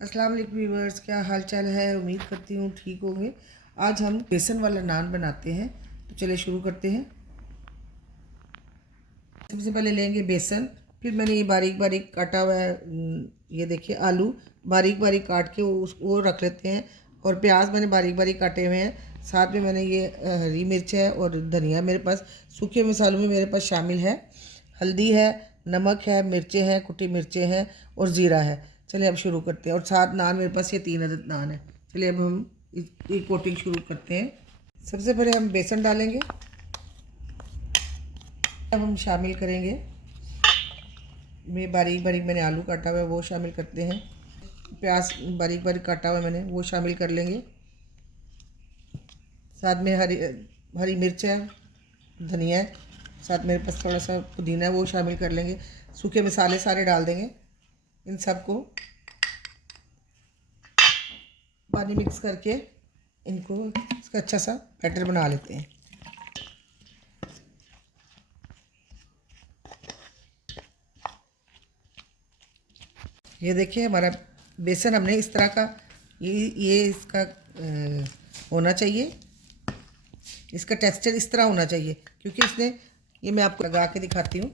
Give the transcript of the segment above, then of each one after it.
अस्सलाम वालेकुम व्यूअर्स, क्या हाल चाल है। उम्मीद करती हूँ ठीक होंगे। आज हम बेसन वाला नान बनाते हैं, तो चलिए शुरू करते हैं। सबसे पहले लेंगे बेसन, फिर मैंने ये बारीक बारीक काटा हुआ है। ये देखिए आलू बारीक बारीक काट के वो रख लेते हैं। और प्याज मैंने बारीक बारीक काटे हुए हैं। साथ में मैंने ये हरी मिर्च है और धनिया मेरे पास। सूखे मसालों में मेरे पास शामिल है हल्दी है, नमक है, मिर्चें हैं, कुटी मिर्चें हैं और ज़ीरा है। चलिए अब शुरू करते हैं। और 7 नान मेरे पास, ये 3 अदद नान है। चलिए अब हम ये कोटिंग शुरू करते हैं। सबसे पहले हम बेसन डालेंगे। अब हम शामिल करेंगे, मैं बारीक बारीक मैंने आलू काटा हुआ है वो शामिल करते हैं। प्याज बारीक बारीक काटा हुआ मैंने वो शामिल कर लेंगे। साथ में हरी हरी मिर्च है, धनिया है, साथ मेरे पास थोड़ा सा पुदीना है वो शामिल कर लेंगे। सूखे मसाले सारे डाल देंगे। इन सबको पानी मिक्स करके इनको इसका अच्छा सा बैटर बना लेते हैं। ये देखिए हमारा बेसन हमने इस तरह का ये इसका होना चाहिए। इसका टेक्सचर इस तरह होना चाहिए, क्योंकि इसने ये मैं आपको लगा के दिखाती हूँ।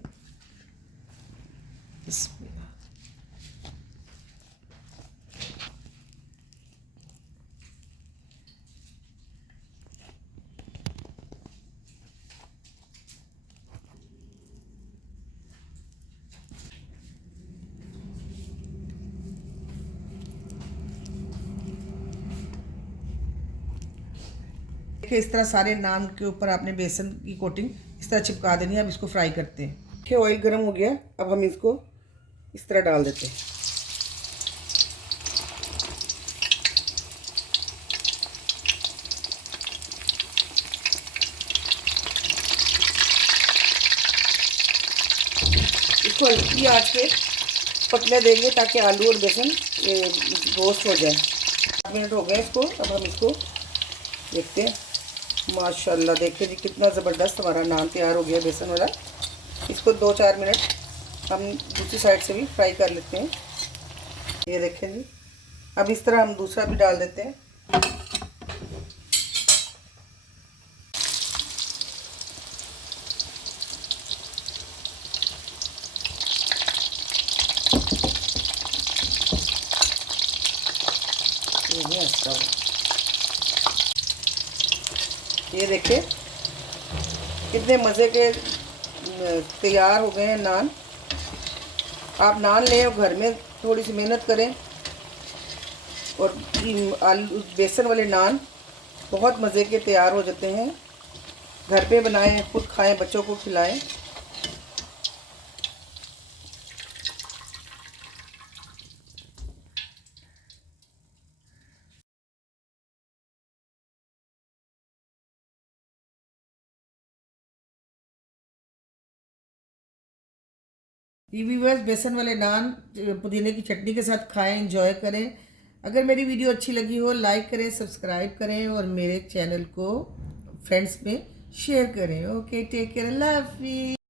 देखिए इस तरह सारे नान के ऊपर आपने बेसन की कोटिंग इस तरह चिपका देनी है। अब इसको फ्राई करते हैं। देखिए ऑयल गर्म हो गया, अब हम इसको इस तरह डाल देते हैं। इसको हल्की आंच पे पकने देंगे ताकि आलू और बेसन रोस्ट हो जाए। 7 मिनट हो गए इसको। अब हम इसको देखते हैं। माशाल्लाह देखिए जी कितना ज़बरदस्त हमारा नान तैयार हो गया बेसन वाला। इसको 2-4 मिनट हम दूसरी साइड से भी फ्राई कर लेते हैं। ये देखें जी, अब इस तरह हम दूसरा भी डाल देते हैं। ये देखिए कितने मज़े के तैयार हो गए हैं नान। आप नान लें और घर में थोड़ी सी मेहनत करें, और आलू बेसन वाले नान बहुत मज़े के तैयार हो जाते हैं। घर पे बनाएं, खुद खाएं, बच्चों को खिलाएं। ये व्यूअर्स बेसन वाले नान पुदीने की चटनी के साथ खाएं, एंजॉय करें। अगर मेरी वीडियो अच्छी लगी हो लाइक करें, सब्सक्राइब करें और मेरे चैनल को फ्रेंड्स में शेयर करें। ओके, टेक केयर, अल्लाह हाफिज़।